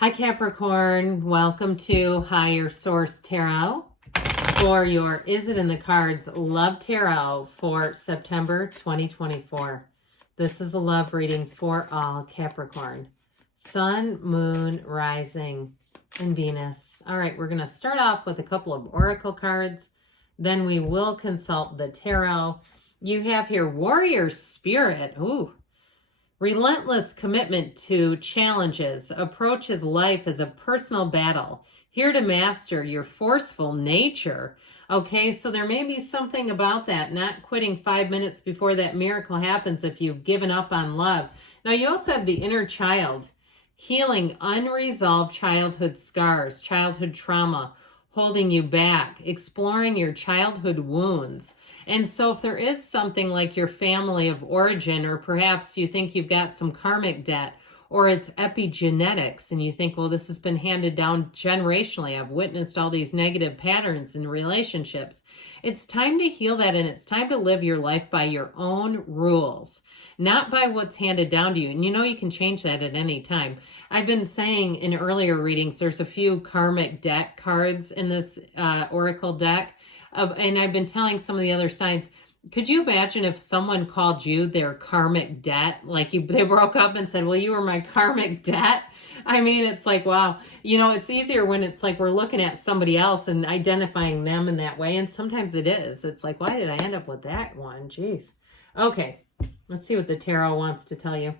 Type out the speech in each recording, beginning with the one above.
Hi Capricorn, welcome to Higher Source Tarot for your Is It in the Cards Love Tarot for September 2024. This is a love reading for all Capricorn. Sun, Moon, Rising, and Venus. All right, we're going to start off with a couple of oracle cards. Then we will consult the tarot. You have here Warrior Spirit. Ooh. Relentless commitment to challenges, approaches life as a personal battle, here to master your forceful nature. Okay, so there may be something about that, not quitting 5 minutes before that miracle happens if you've given up on love. Now, you also have the inner child, healing unresolved childhood scars, childhood trauma, holding you back, exploring your childhood wounds. And so if there is something like your family of origin, or perhaps you think you've got some karmic debt, or it's epigenetics, and you think, well, this has been handed down generationally. I've witnessed all these negative patterns in relationships. It's time to heal that, and it's time to live your life by your own rules, not by what's handed down to you. And you know you can change that at any time. I've been saying in earlier readings, there's a few karmic debt cards in this oracle deck, and I've been telling some of the other signs, could you imagine if someone called you their karmic debt? Like they broke up and said, well, you were my karmic debt. I mean, it's like, wow. You know, it's easier when it's like we're looking at somebody else and identifying them in that way. And sometimes it is. It's like, why did I end up with that one? Jeez. Okay, let's see what the tarot wants to tell you.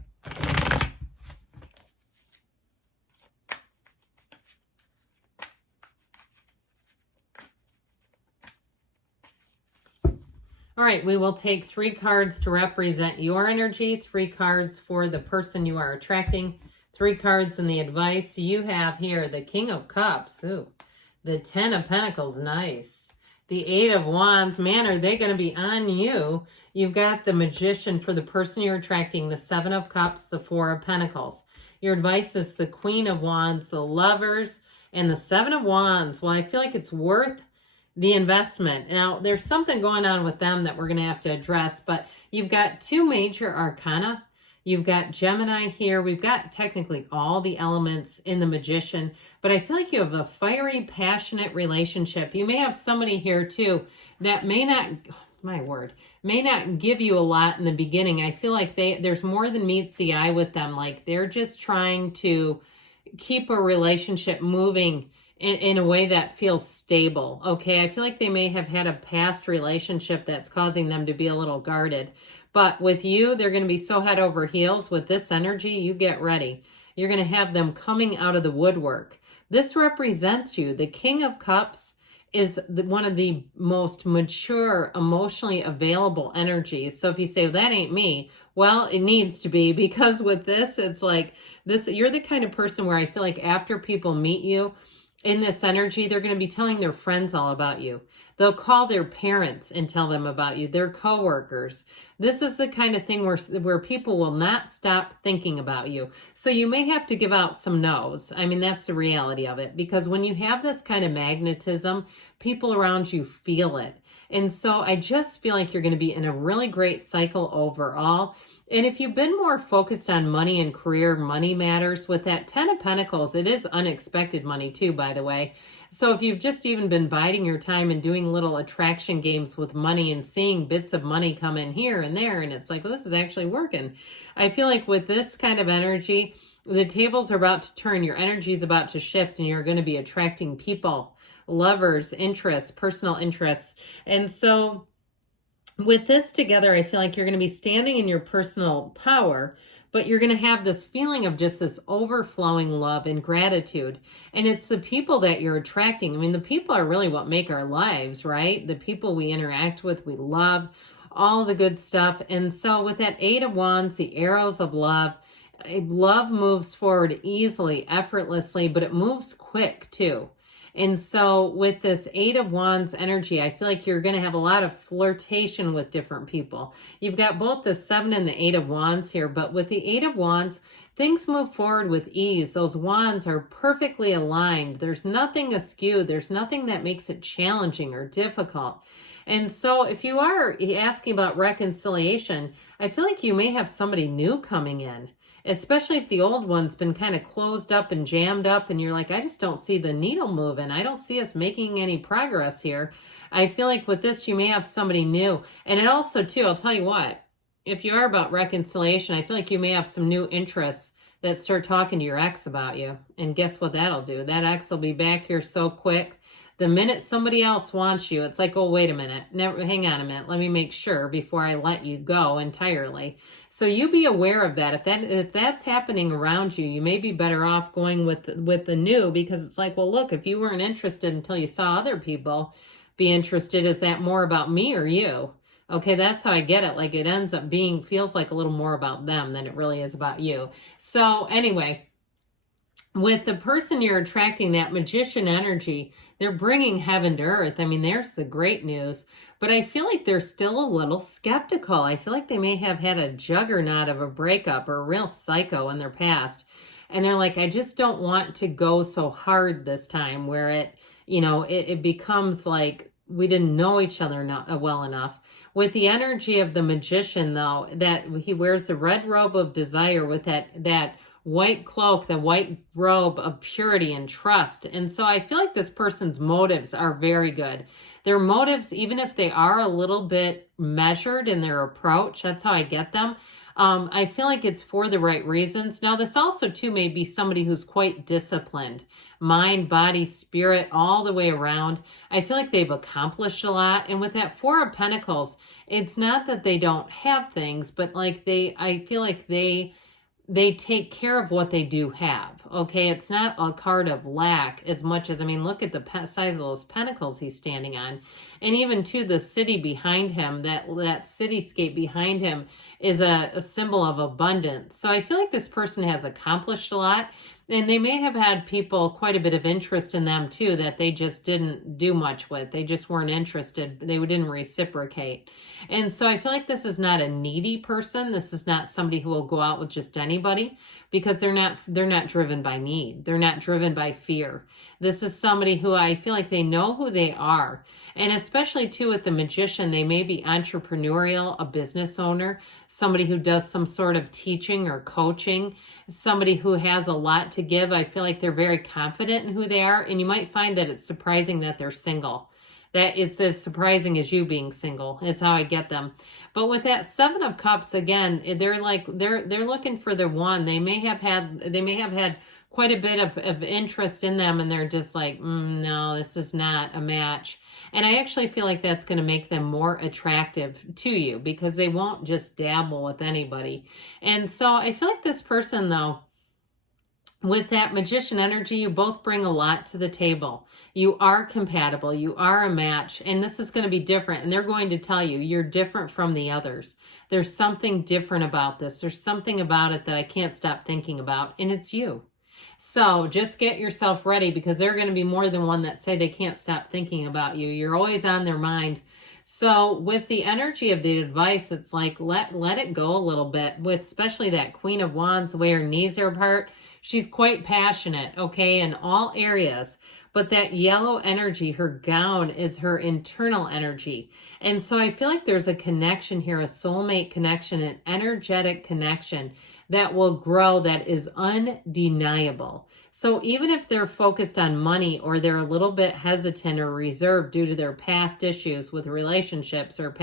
All right, we will take 3 cards to represent your energy, 3 cards for the person you are attracting, 3 cards in the advice. You have here the King of Cups, ooh, the 10 of Pentacles, nice. The 8 of Wands, man, are they going to be on you? You've got the Magician for the person you're attracting, the 7 of Cups, the 4 of Pentacles. Your advice is the Queen of Wands, the Lovers, and the 7 of Wands. Well, I feel like it's worth the investment. Now, there's something going on with them that we're going to have to address, but you've got 2 major arcana. You've got Gemini here. We've got technically all the elements in the Magician, but I feel like you have a fiery, passionate relationship. You may have somebody here too that may not, my word, may not give you a lot in the beginning. I feel like there's more than meets the eye with them. Like they're just trying to keep a relationship moving in a way that feels stable. Okay, I feel like they may have had a past relationship that's causing them to be a little guarded. But with you, they're going to be so head over heels with this energy. You get ready. You're going to have them coming out of the woodwork. This represents you. The King of Cups is one of the most mature, emotionally available energies. So if you say, well, that ain't me, well, it needs to be, because with this, it's like this, you're the kind of person where I feel like after people meet you, in this energy, they're going to be telling their friends all about you. They'll call their parents and tell them about you, their coworkers. This is the kind of thing where people will not stop thinking about you. So you may have to give out some no's. I mean, that's the reality of it. Because when you have this kind of magnetism, people around you feel it. And so I just feel like you're going to be in a really great cycle overall. And if you've been more focused on money and career, money matters. With that 10 of Pentacles, it is unexpected money too, by the way. So if you've just even been biding your time and doing little attraction games with money and seeing bits of money come in here and there, and it's like, well, this is actually working. I feel like with this kind of energy, the tables are about to turn. Your energy is about to shift, and you're going to be attracting people, lovers, interests, personal interests. And so with this together, I feel like you're going to be standing in your personal power, but you're going to have this feeling of just this overflowing love and gratitude. And it's the people that you're attracting. I mean, the people are really what make our lives, right? The people we interact with, we love, all the good stuff. And so with that 8 of Wands, the arrows of love moves forward easily, effortlessly, but it moves quick too. And so with this 8 of Wands energy, I feel like you're going to have a lot of flirtation with different people. You've got both the 7 and the 8 of Wands here, but with the 8 of Wands, things move forward with ease. Those wands are perfectly aligned. There's nothing askew. There's nothing that makes it challenging or difficult. And so if you are asking about reconciliation, I feel like you may have somebody new coming in, especially if the old one's been kind of closed up and jammed up and you're like, I just don't see the needle moving. I don't see us making any progress here. I feel like with this, you may have somebody new. And it also, too, I'll tell you what, if you are about reconciliation, I feel like you may have some new interests that start talking to your ex about you. And guess what that'll do? That ex will be back here so quick. The minute somebody else wants you, it's like, oh, wait a minute. Never, hang on a minute. Let me make sure before I let you go entirely. So you be aware of that. If that's happening around you, you may be better off going with the new, because it's like, well, look, if you weren't interested until you saw other people be interested, is that more about me or you? Okay, that's how I get it. Like, it ends up being, feels like a little more about them than it really is about you. So anyway, with the person you're attracting, that magician energy, they're bringing heaven to earth. I mean, there's the great news. But I feel like they're still a little skeptical. I feel like they may have had a juggernaut of a breakup or a real psycho in their past. And they're like, I just don't want to go so hard this time, where it becomes like we didn't know each other well enough. With the energy of the magician, though, that he wears the red robe of desire with that white cloak, the white robe of purity and trust. And so I feel like this person's motives are very good. Their motives, even if they are a little bit measured in their approach, that's how I get them. I feel like it's for the right reasons. Now, this also, too, may be somebody who's quite disciplined. Mind, body, spirit, all the way around. I feel like they've accomplished a lot. And with that Four of Pentacles, it's not that they don't have things, but like I feel like they take care of what they do have. Okay, it's not a card of lack as much as, I mean, look at the size of those pentacles he's standing on. And even to the city behind him, that cityscape behind him is a symbol of abundance. So I feel like this person has accomplished a lot. And they may have had people, quite a bit of interest in them too, that they just didn't do much with. They just weren't interested. They didn't reciprocate. And so I feel like this is not a needy person. This is not somebody who will go out with just anybody, because they're not driven by need. They're not driven by fear. This is somebody who I feel like they know who they are. And especially too with the magician, they may be entrepreneurial, a business owner, somebody who does some sort of teaching or coaching, somebody who has a lot to give. I feel like they're very confident in who they are. And you might find that it's surprising that they're single. That it's as surprising as you being single is how I get them. But with that Seven of Cups, again, they're looking for the one. They may have had quite a bit of interest in them, and they're just like, no, this is not a match. And I actually feel like that's going to make them more attractive to you, because they won't just dabble with anybody. And so I feel like this person, though, with that magician energy, you both bring a lot to the table. You are compatible. You are a match. And this is going to be different. And they're going to tell you you're different from the others. There's something different about this. There's something about it that I can't stop thinking about. And it's you. So just get yourself ready, because there are going to be more than one that say they can't stop thinking about you. You're always on their mind. So with the energy of the advice, it's like, let it go a little bit, with especially that Queen of Wands, the way her knees are apart. She's quite passionate, okay, in all areas. But that yellow energy, her gown, is her internal energy. And so I feel like there's a connection here, a soulmate connection, an energetic connection that will grow, that is undeniable. So even if they're focused on money, or they're a little bit hesitant or reserved due to their past issues with relationships, or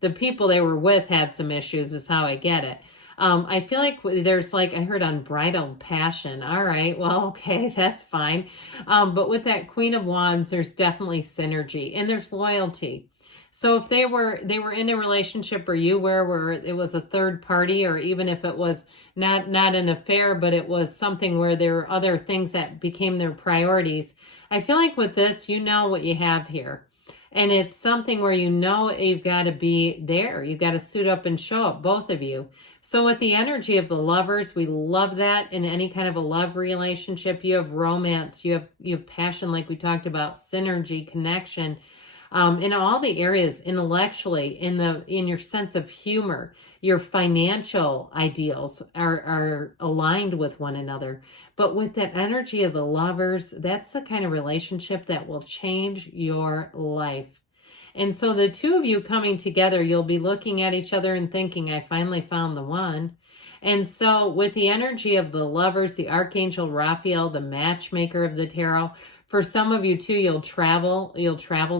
the people they were with had some issues, is how I get it. I feel like there's, like, I heard unbridled passion. All right, well, okay, that's fine. But with that Queen of Wands, there's definitely synergy, and there's loyalty. So if they were in a relationship, or you were, where it was a third party, or even if it was not an affair, but it was something where there were other things that became their priorities, I feel like with this, you know what you have here. And it's something where you know you've got to be there. You've got to suit up and show up, both of you. So with the energy of the Lovers, we love that in any kind of a love relationship. You have romance, you have passion, like we talked about, synergy, connection, in all the areas, intellectually, in your sense of humor. Your financial ideals are aligned with one another. But with that energy of the Lovers, that's the kind of relationship that will change your life. And so the two of you coming together, you'll be looking at each other and thinking, I finally found the one. And so with the energy of the Lovers, the Archangel Raphael, the matchmaker of the tarot, for some of you too, you'll travel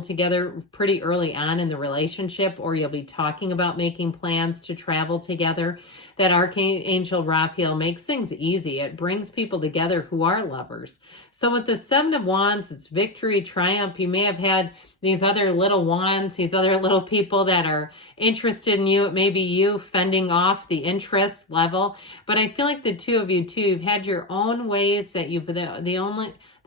together pretty early on in the relationship, or you'll be talking about making plans to travel together. That Archangel Raphael makes things easy. It brings people together who are lovers. So with the Seven of Wands, it's victory, triumph. You may have had these other little wands, these other little people that are interested in you. It may be you fending off the interest level. But I feel like the two of you too, you've had your own ways that you've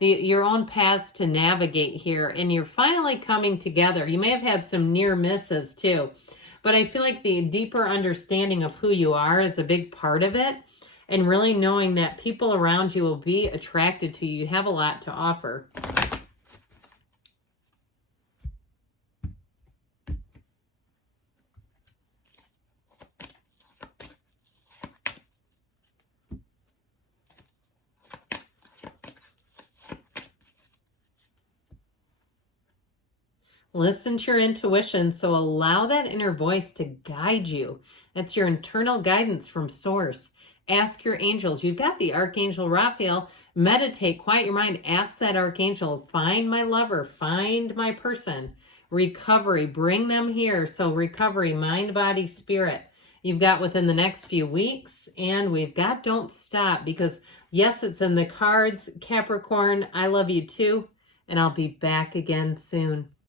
your own paths to navigate here, and you're finally coming together. You may have had some near misses too, but I feel like the deeper understanding of who you are is a big part of it, and really knowing that people around you will be attracted to you. You have a lot to offer. Listen to your intuition, so allow that inner voice to guide you. That's your internal guidance from source. Ask your angels. You've got the Archangel Raphael. Meditate, quiet your mind. Ask that Archangel, find my lover, find my person. Recovery, bring them here. So recovery, mind, body, spirit. You've got within the next few weeks, and we've got don't stop, because yes, it's in the cards. Capricorn, I love you too, and I'll be back again soon.